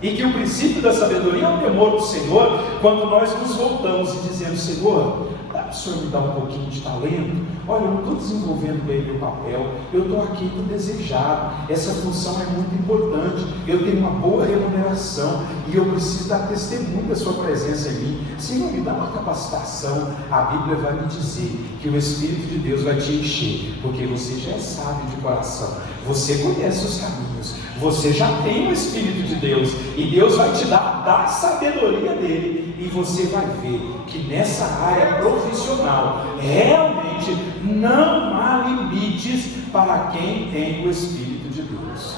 e que o princípio da sabedoria é o temor do Senhor. Quando nós nos voltamos e dizemos: Senhor, dá para o Senhor me dar um pouquinho de talento? Olha, eu não estou desenvolvendo bem meu papel, eu estou aqui com desejado, essa função é muito importante, eu tenho uma boa remuneração e eu preciso dar testemunho da sua presença em mim. Senhor, me dá uma capacitação. A Bíblia vai me dizer que o Espírito de Deus vai te encher, porque você já é sábio de coração, você conhece os caminhos, você já tem o Espírito de Deus, e Deus vai te dar da sabedoria dele, e você vai ver que nessa área profissional realmente não há limites para quem tem o Espírito de Deus.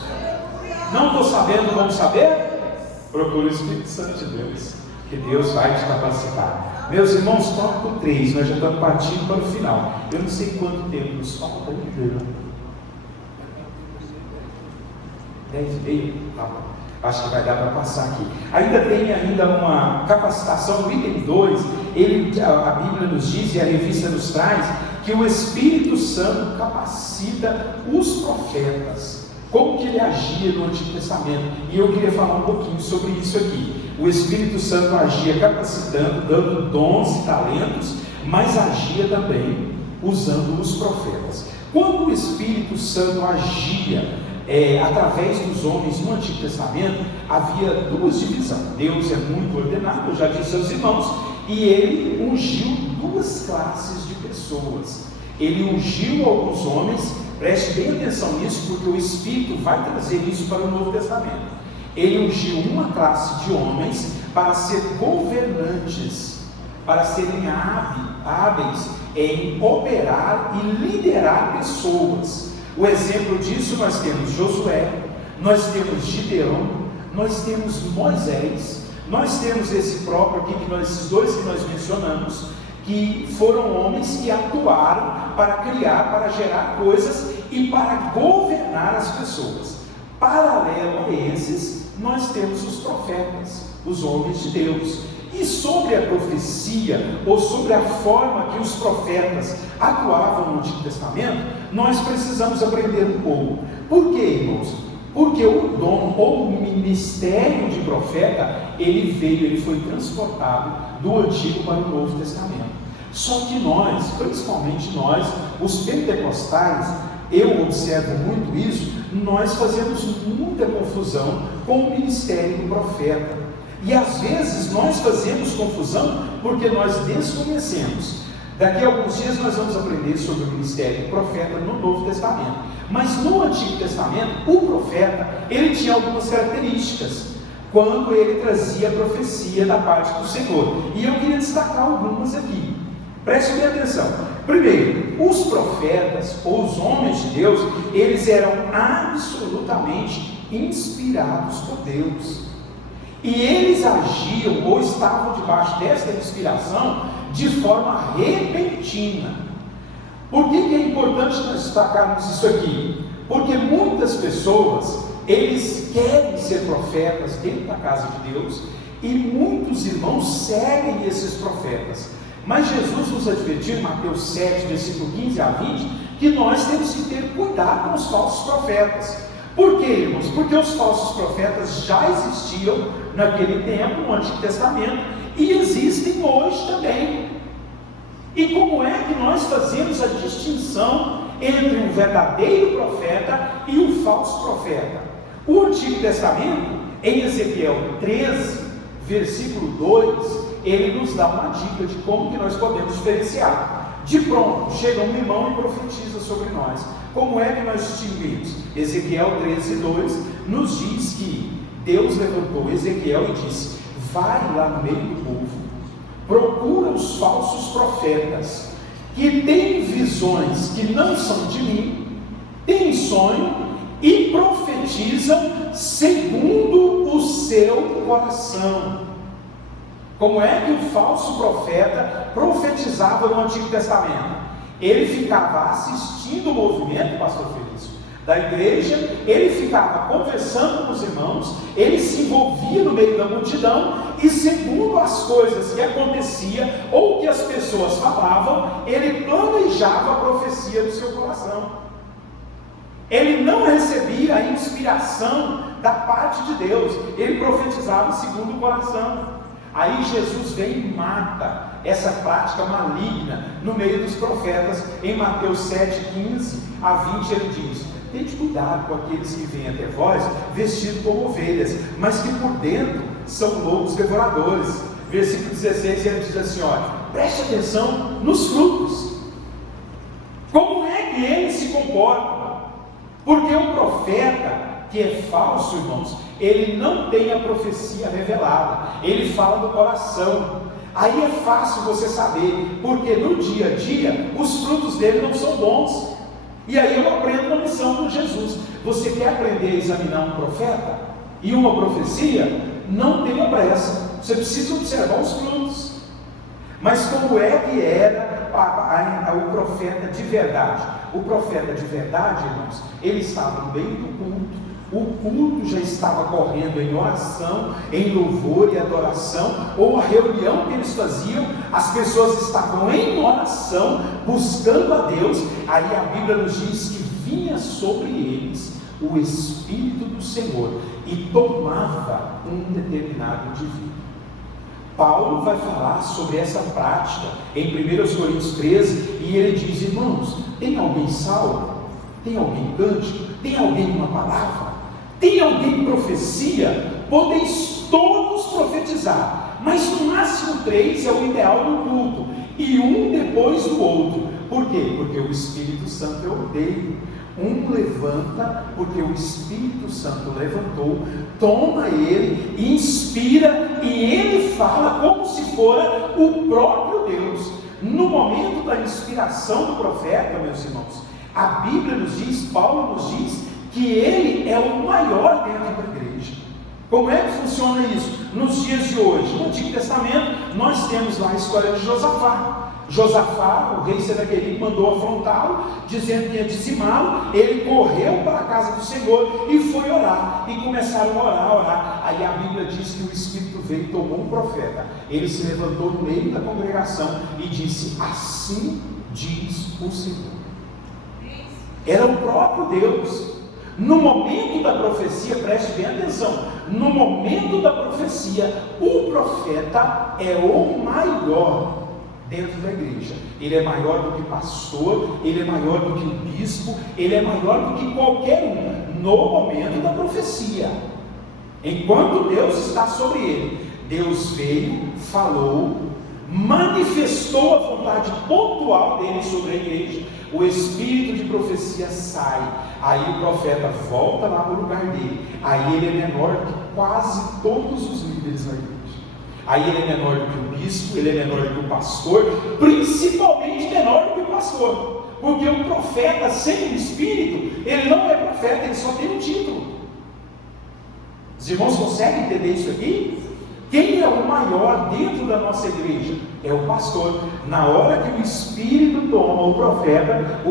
Não estou sabendo como saber? Procure o Espírito Santo de Deus, que Deus vai te capacitar. Meus irmãos, tópico 3, nós já estamos partindo para o final. Eu não sei quanto tempo nos falta ainda. 10:30? Tá bom. Acho que vai dar para passar aqui. Ainda tem uma capacitação no item 2. A Bíblia nos diz, e a revista nos traz, que o Espírito Santo capacita os profetas. Como que ele agia no Antigo Testamento? E eu queria falar um pouquinho sobre isso aqui. O Espírito Santo agia capacitando, dando dons e talentos, mas agia também usando os profetas. Quando o Espírito Santo agia através dos homens no Antigo Testamento, havia 2 divisões. Deus é muito ordenado, eu já disse aos irmãos, e ele ungiu 2 classes de pessoas. Ele ungiu alguns homens, preste bem atenção nisso, porque o Espírito vai trazer isso para o Novo Testamento. Ele ungiu uma classe de homens para ser governantes, para serem hábeis em operar e liderar pessoas. O exemplo disso nós temos Josué, nós temos Gideão, nós temos Moisés, nós temos esse próprio aqui, esses 2 que nós mencionamos, que foram homens que atuaram para criar, para gerar coisas e para governar as pessoas. Paralelo a esses, nós temos os profetas, os homens de Deus. E sobre a profecia, ou sobre a forma que os profetas atuavam no Antigo Testamento, nós precisamos aprender um pouco. Por quê, irmãos? Porque o dom ou o ministério de profeta, ele foi transportado do Antigo para o Novo Testamento. Só que nós, principalmente nós, os pentecostais, eu observo muito isso, nós fazemos muita confusão com o ministério do profeta. E às vezes nós fazemos confusão porque nós desconhecemos. Daqui a alguns dias nós vamos aprender sobre o ministério do profeta no Novo Testamento. Mas no Antigo Testamento, o profeta, ele tinha algumas características quando ele trazia a profecia da parte do Senhor. E eu queria destacar algumas aqui. Preste bem atenção. Primeiro, os profetas ou os homens de Deus, eles eram absolutamente inspirados por Deus. E eles agiam ou estavam debaixo desta inspiração de forma repentina. Por que é importante nós destacarmos isso aqui? Porque muitas pessoas, eles querem ser profetas dentro da casa de Deus, e muitos irmãos seguem esses profetas. Mas Jesus nos advertiu em Mateus 7, versículo 15 a 20, que nós temos que ter cuidado com os falsos profetas. Por quê, irmãos? Porque os falsos profetas já existiam naquele tempo, no Antigo Testamento, e existem hoje também. E como é que nós fazemos a distinção entre um verdadeiro profeta e um falso profeta? O Antigo Testamento, em Ezequiel 13, versículo 2, ele nos dá uma dica de como que nós podemos diferenciar. De pronto, chega um irmão e profetiza sobre nós. Como é que nós distinguimos? Ezequiel 13, 2 nos diz que Deus levantou Ezequiel e disse: vai lá no meio do povo, procura os falsos profetas, que têm visões que não são de mim, têm sonho e profetizam segundo o seu coração. Como é que o falso profeta profetizava no Antigo Testamento? Ele ficava assistindo o movimento, pastor Felício, da igreja, ele ficava conversando com os irmãos, ele se envolvia no meio da multidão, e segundo as coisas que aconteciam, ou que as pessoas falavam, ele planejava a profecia do seu coração. Ele não recebia a inspiração da parte de Deus, ele profetizava segundo o coração. Aí Jesus vem e mata essa prática maligna no meio dos profetas. Em Mateus 7:15 a 20 ele diz: tende cuidado com aqueles que vêm até vós vestidos como ovelhas, mas que por dentro são lobos devoradores. Versículo 16 ele diz assim: olha, preste atenção nos frutos, como é que eles se comportam, porque o profeta que é falso, irmãos, ele não tem a profecia revelada, ele fala do coração. Aí é fácil você saber, porque no dia a dia os frutos dele não são bons. E aí eu aprendo uma lição com Jesus. Você quer aprender a examinar um profeta e uma profecia? Não tenha pressa, você precisa observar os frutos. Mas como é que era o profeta de verdade? O profeta de verdade, irmãos, ele estava no meio do culto. O culto já estava correndo em oração, em louvor e adoração, ou a reunião que eles faziam, as pessoas estavam em oração, buscando a Deus. Aí a Bíblia nos diz que vinha sobre eles o Espírito do Senhor e tomava um determinado indivíduo. Paulo vai falar sobre essa prática em 1 Coríntios 13, e ele diz: irmãos, tem alguém salvo? Tem alguém cântico? Tem alguém uma palavra? Tem alguém profecia? Podeis todos profetizar, mas no máximo 3 é o ideal no culto, e um depois do outro. Por quê? Porque o Espírito Santo é ordeiro. Um levanta, porque o Espírito Santo levantou, toma ele, inspira, e ele fala como se fora o próprio Deus. No momento da inspiração do profeta, meus irmãos, a Bíblia nos diz, Paulo nos diz, que ele é o maior dentro da igreja. Como é que funciona isso? Nos dias de hoje, no Antigo Testamento, nós temos lá a história de Josafá. Josafá, o rei Senaqueribe, mandou afrontá-lo, dizendo que ia dizimá-lo. Ele correu para a casa do Senhor e foi orar, e começaram a orar. Aí a Bíblia diz que o Espírito veio e tomou um profeta. Ele se levantou no meio da congregação e disse: assim diz o Senhor. Era o próprio Deus. No momento da profecia, preste bem atenção, no momento da profecia, o profeta é o maior dentro da igreja. Ele é maior do que pastor, ele é maior do que o bispo, ele é maior do que qualquer um, no momento da profecia. Enquanto Deus está sobre ele, Deus veio, falou, manifestou a vontade pontual dele sobre a igreja. O espírito de profecia sai, aí o profeta volta lá para o lugar dele. Aí ele é menor que quase todos os líderes da igreja. Aí ele é menor do que o bispo, ele é menor do que o pastor, principalmente menor do que o pastor, porque o profeta sem o espírito, ele não é profeta, ele só tem um título. Os irmãos conseguem entender isso aqui? Quem é o maior dentro da nossa igreja? É o pastor. Na hora que o Espírito toma o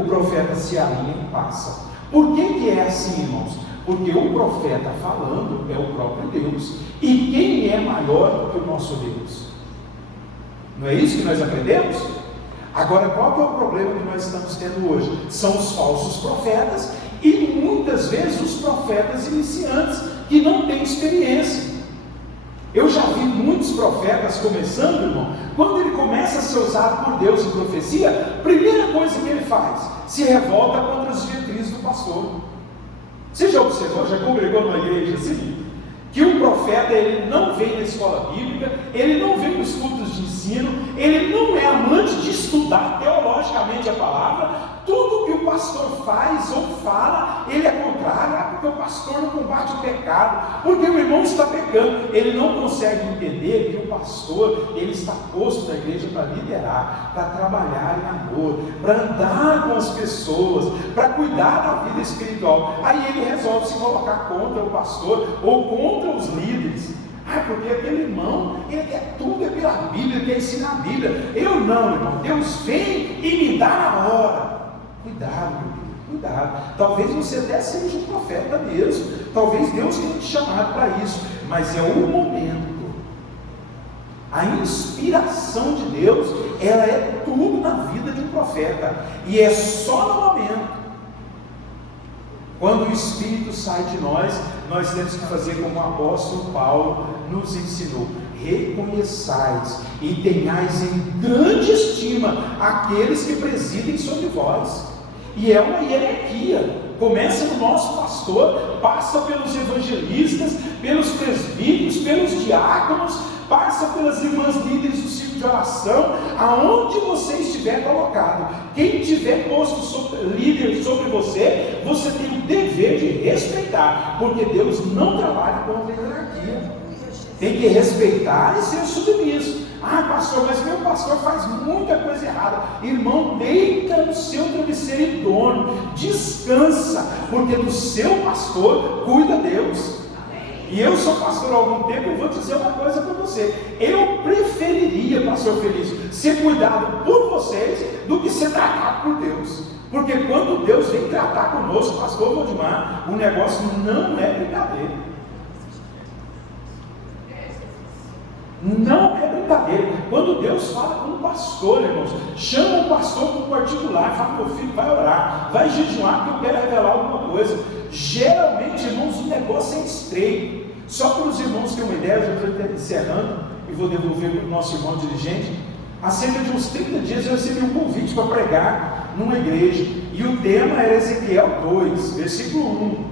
profeta se alinha e passa. Por que é assim, irmãos? Porque o profeta falando é o próprio Deus. E quem é maior do que o nosso Deus? Não é isso que nós aprendemos? Agora, qual que é o problema que nós estamos tendo hoje? São os falsos profetas e muitas vezes os profetas iniciantes que não têm experiência. Eu já vi muitos profetas começando, irmão, quando ele começa a ser usado por Deus em profecia, a primeira coisa que ele faz, se revolta contra as diretrizes do pastor. Você já observou, já congregou numa igreja assim? Que o profeta, ele não vem na escola bíblica, ele não vem nos cultos de ensino, ele não é amante de estudar teologicamente a palavra. Tudo que o pastor faz ou fala, ele é contrário, porque o pastor não combate o pecado, porque o irmão está pecando. Ele não consegue entender que o pastor, ele está posto na igreja para liderar, para trabalhar em amor, para andar com as pessoas, para cuidar da vida espiritual. Aí ele resolve se colocar contra o pastor ou contra os líderes. Porque aquele irmão, ele quer tudo, é pela Bíblia, ele quer ensinar a Bíblia. Eu não, irmão, Deus vem e me dá na hora. Cuidado, meu filho, cuidado. Talvez você até seja um profeta mesmo, talvez Deus tenha te chamado para isso, mas é o momento. A inspiração de Deus, ela é tudo na vida de um profeta, e é só no momento. Quando o Espírito sai de nós, nós temos que fazer como o apóstolo Paulo nos ensinou: reconheçais e tenhais em grande estima aqueles que presidem sobre vós. E é uma hierarquia, começa no nosso pastor, passa pelos evangelistas, pelos presbíteros, pelos diáconos, passa pelas irmãs líderes do ciclo de oração, aonde você estiver colocado. Quem tiver posto líder sobre você, você tem o dever de respeitar, porque Deus não trabalha contra a hierarquia. Tem que respeitar e ser submisso. Pastor, mas meu pastor faz muita coisa errada. Irmão, deita no seu travesseiro e dorme, descansa, porque do seu pastor cuida Deus. E eu sou pastor há algum tempo, eu vou dizer uma coisa para você: eu preferiria, pastor Felício, ser cuidado por vocês do que ser tratado por Deus. Porque quando Deus vem tratar conosco, pastor Valdemar, o negócio não é brincadeira. Não é brincadeira. Quando Deus fala com o pastor, irmãos, chama o pastor para o particular, fala: meu filho, vai orar, vai jejuar, que eu quero revelar alguma coisa. Geralmente, irmãos, o negócio é estreito. Só para os irmãos terem uma ideia, eu já estou encerrando e vou devolver para o nosso irmão dirigente. Há cerca de uns 30 dias eu recebi um convite para pregar numa igreja, e o tema era Ezequiel 2, versículo 1: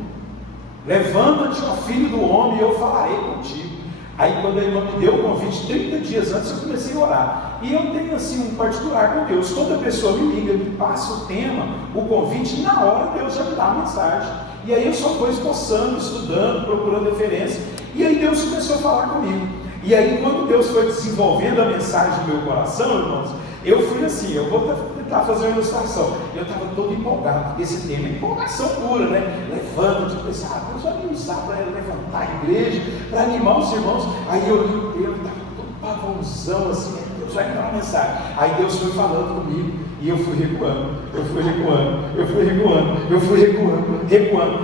levanta-te, ó filho do homem, e eu falarei contigo. Aí quando a irmã me deu o convite, 30 dias antes, eu comecei a orar. E eu tenho assim um particular com Deus: toda pessoa me liga, me passa o tema, o convite, na hora Deus já me dá a mensagem. E aí eu só fui esboçando, estudando, procurando referência, e aí Deus começou a falar comigo. E aí quando Deus foi desenvolvendo a mensagem no meu coração, irmãos, eu fui assim, eu vou tentar fazer uma ilustração. Eu estava todo empolgado, porque esse tema é empolgação pura, né? Levanta, tipo, Deus vai me usar para levantar a igreja, para animar os irmãos. Aí eu li o tema, estava todo pavãozão assim, Deus vai me dar uma mensagem. Aí Deus foi falando comigo, e eu fui recuando.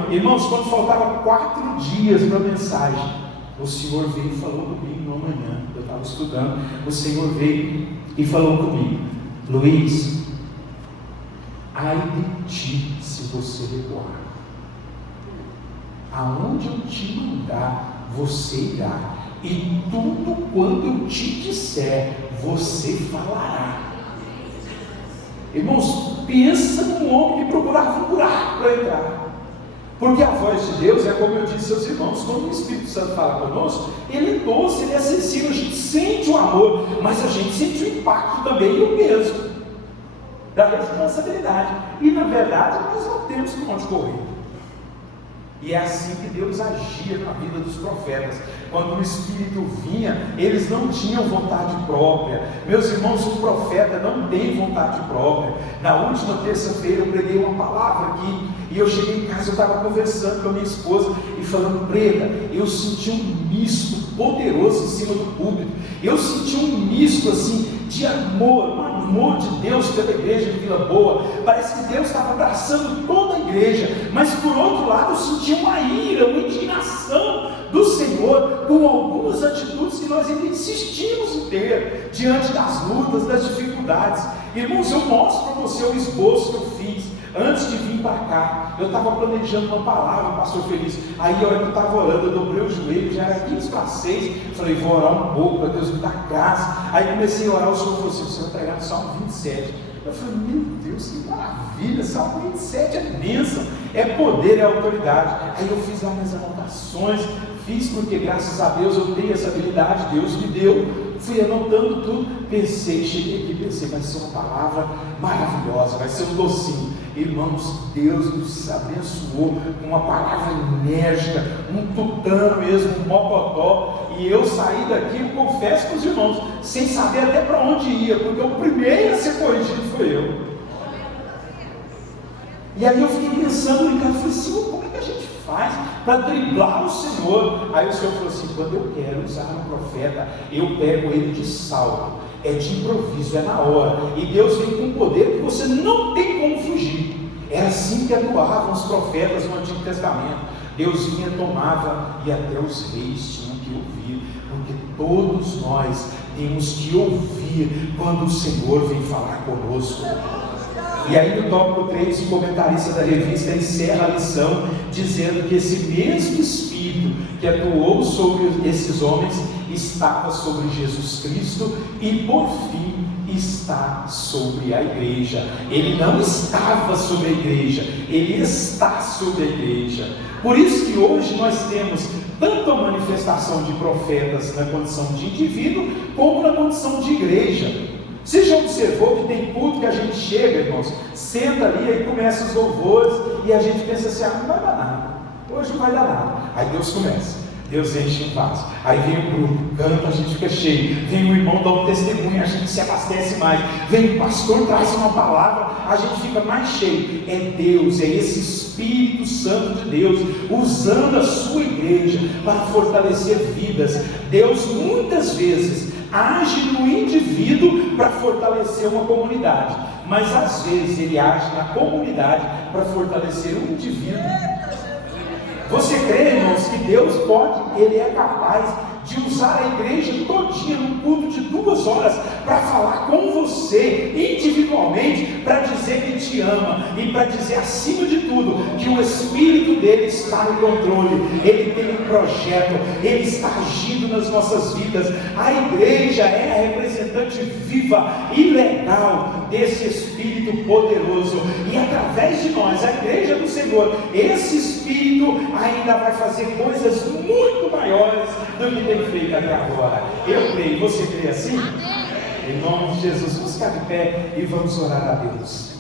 Irmãos, quando faltava 4 dias para a mensagem, o Senhor veio e falou comigo numa manhã. Eu estava estudando, o Senhor veio e falou comigo: Luiz, ai de ti se você recuar. Aonde eu te mandar, você irá, e tudo quanto eu te disser, você falará. Irmãos, pensa num homem que procurava um buraco para entrar. Porque a voz de Deus é como eu disse aos irmãos: quando o Espírito Santo fala conosco, ele é doce, ele é sensível, a gente sente o amor, mas a gente sente o impacto também e o peso da responsabilidade. E na verdade nós não temos para onde correr. E é assim que Deus agia na vida dos profetas. Quando o Espírito vinha, eles não tinham vontade própria. Meus irmãos, o profeta não tem vontade própria. Na última terça-feira eu preguei uma palavra aqui, e eu cheguei em casa, eu estava conversando com a minha esposa e falando: Preta, eu senti um misto poderoso em cima do púlpito. Eu senti um misto assim de amor, um amor de Deus pela igreja de Vila Boa. Parece que Deus estava abraçando toda a igreja, mas por outro lado eu senti uma ira, uma indignação do Senhor com algumas atitudes que nós ainda insistimos em ter diante das lutas, das dificuldades. Irmãos, eu mostro para você o esboço que eu fiz antes de vir para cá. Eu estava planejando uma palavra, pastor Felício. Aí a hora que eu estava orando, eu dobrei o joelho, já era 15 para 6. Falei: vou orar um pouco para Deus me dar graça. Aí comecei a orar, o Senhor falou assim: você vai pregar no Salmo 27. Eu falei: meu Deus, que maravilha, Salmo 27 é bênção, é poder, é autoridade. Aí eu fiz lá minhas anotações, fiz porque graças a Deus eu tenho essa habilidade, Deus me deu. Fui anotando tudo, cheguei aqui, pensei: vai ser uma palavra maravilhosa, vai ser um docinho. Irmãos, Deus nos abençoou com uma palavra enérgica, um tutano mesmo, um mocotó. E eu saí daqui, eu confesso para os irmãos, sem saber até para onde ia, porque o primeiro a ser corrigido foi eu. E aí eu fiquei pensando em casa, falei, Senhor, como é que a gente faz para driblar o Senhor? Aí o Senhor falou assim, quando eu quero usar um profeta, eu pego ele de salto, é de improviso, é na hora, e Deus vem com um poder que você não tem como fugir. Era assim que atuavam os profetas no Antigo Testamento. Deus vinha, tomava, e até os reis tinham que ouvir, porque todos nós temos que ouvir quando o Senhor vem falar conosco. E aí no tópico 3, o comentarista da revista encerra a lição dizendo que esse mesmo Espírito que atuou sobre esses homens estava sobre Jesus Cristo e por fim está sobre a igreja. Ele não estava sobre a igreja, ele está sobre a igreja. Por isso que hoje nós temos tanto a manifestação de profetas na condição de indivíduo como na condição de igreja. Você já observou que tem culto que a gente chega, irmãos, senta ali, aí começa os louvores, e a gente pensa assim, não vai dar nada, hoje não vai dar nada. Aí Deus começa, Deus enche um vaso, aí vem o grupo, canta, a gente fica cheio, vem o irmão dar um testemunho, a gente se abastece mais, vem o pastor, traz uma palavra, a gente fica mais cheio. É Deus, é esse Espírito Santo de Deus, usando a sua igreja para fortalecer vidas. Deus muitas vezes age no indivíduo para fortalecer uma comunidade, mas às vezes ele age na comunidade para fortalecer um indivíduo. Você crê, irmãos, que Deus pode, Ele é capaz de usar a igreja todinha num culto de 2 horas para falar com você individualmente, para dizer que te ama e para dizer acima de tudo que o Espírito dele está no controle, ele tem um projeto, ele está agindo nas nossas vidas. A igreja é a representante viva e legal desse Espírito poderoso, e através de nós, a igreja do Senhor, esse Espírito ainda vai fazer coisas muito maiores do que tem feito até agora. Eu creio, você crê assim? Em nome de Jesus, vamos ficar de pé e vamos orar a Deus.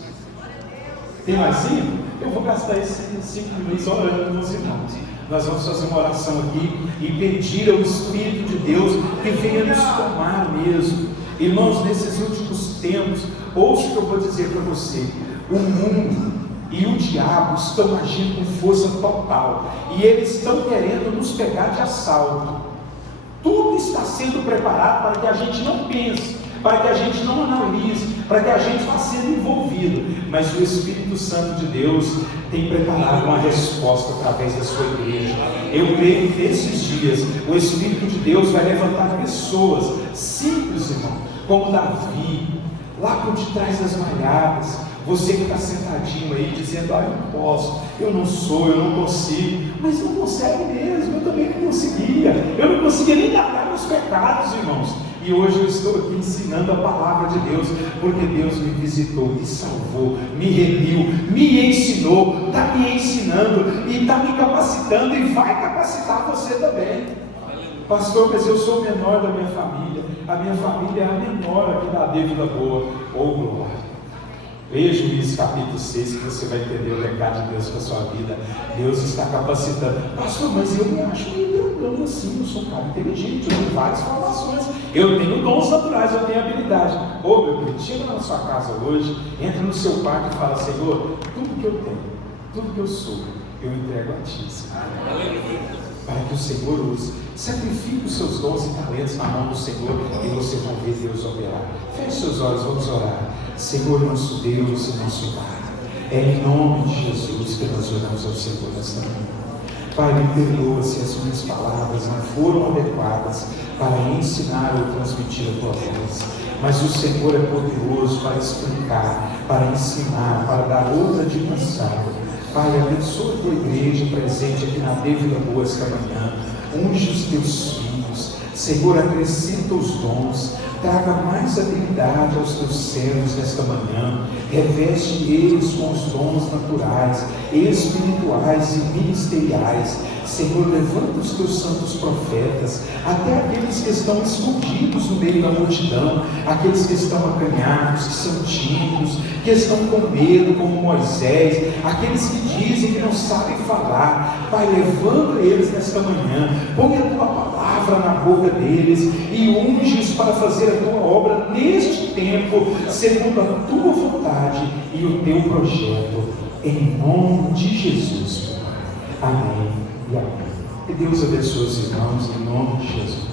Tem mais 5? Eu vou gastar esses 5 minutos orando com os irmãos. Nós vamos fazer uma oração aqui e pedir ao Espírito de Deus que venha nos tomar mesmo. Irmãos, nesses últimos tempos, ouça o que eu vou dizer para você. O mundo e o diabo estão agindo com força total, e eles estão querendo nos pegar de assalto. Tudo está sendo preparado para que a gente não pense, para que a gente não analise, para que a gente vá sendo envolvido, mas o Espírito Santo de Deus tem preparado uma resposta através da sua igreja. Eu creio que nesses dias o Espírito de Deus vai levantar pessoas simples, irmão, como Davi, lá por detrás das malhadas. Você que está sentadinho aí dizendo, eu não posso, eu não sou, eu não consigo, mas não consegue mesmo, eu também não conseguia, eu não conseguia nem largar meus pecados, irmãos, e hoje eu estou aqui ensinando a palavra de Deus, porque Deus me visitou, me salvou, me remiu, me ensinou, está me ensinando, e está me capacitando, e vai capacitar você também. Pastor, mas eu sou o menor da minha família, a minha família é a menor aqui da Dívida Boa, glória. Veja o Juízes capítulo 6, que você vai entender o recado de Deus para a sua vida. Deus está capacitando. Pastor, mas eu me acho meio grandão assim, eu sou um cara inteligente, eu tenho várias formações, eu tenho dons naturais, eu tenho habilidade. Meu querido, chega na sua casa hoje, entra no seu quarto e fala, Senhor, tudo que eu tenho, tudo que eu sou, eu entrego a Ti, Senhor. Para que o Senhor use, sacrifique os seus dons e talentos na mão do Senhor, e você vai ver Deus operar. Feche seus olhos, vamos orar. Senhor, nosso Deus e nosso Pai, é em nome de Jesus que nós oramos ao Senhor nesta manhã. Pai, me perdoa se as minhas palavras não foram adequadas para ensinar ou transmitir a Tua voz, mas o Senhor é poderoso para explicar, para ensinar, para dar outra dimensão. Pai, abençoa a Tua igreja presente aqui na Dívida Boa esta manhã, unge os Teus filhos, Senhor, acrescenta os dons, traga mais habilidade aos Teus servos nesta manhã, reveste eles com os dons naturais, espirituais e ministeriais. Senhor, levanta os teus santos profetas, até aqueles que estão escondidos no meio da multidão, aqueles que estão acanhados, que são tímidos, que estão com medo, como Moisés, aqueles que dizem que não sabem falar. Pai, levanta eles nesta manhã, põe a tua palavra na boca deles e unge-os para fazer a tua obra neste tempo, segundo a tua vontade e o teu projeto, em nome de Jesus. Amém e amém. Que Deus abençoe os irmãos, em nome de Jesus.